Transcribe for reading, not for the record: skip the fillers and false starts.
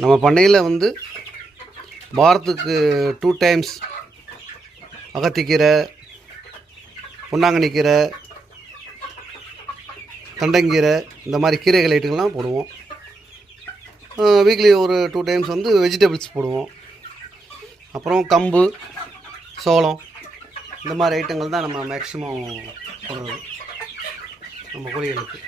நம்ம பண்ணையில் வந்து வாரத்துக்கு 2 டைம்ஸ் அகத்திக்கீரை, பொன்னாங்கண்ணி கீரை, தண்டங்கீரை இந்த மாதிரி கீரைகள் ஐட்டங்கள்லாம் போடுவோம். வீக்லி ஒரு 2 டைம்ஸ் வந்து வெஜிடபிள்ஸ் போடுவோம். அப்புறம் கம்பு, சோளம் இந்த மாதிரி ஐட்டங்கள் தான் நம்ம மேக்ஸிமம் போடுறது நம்ம கோழிகளுக்கு.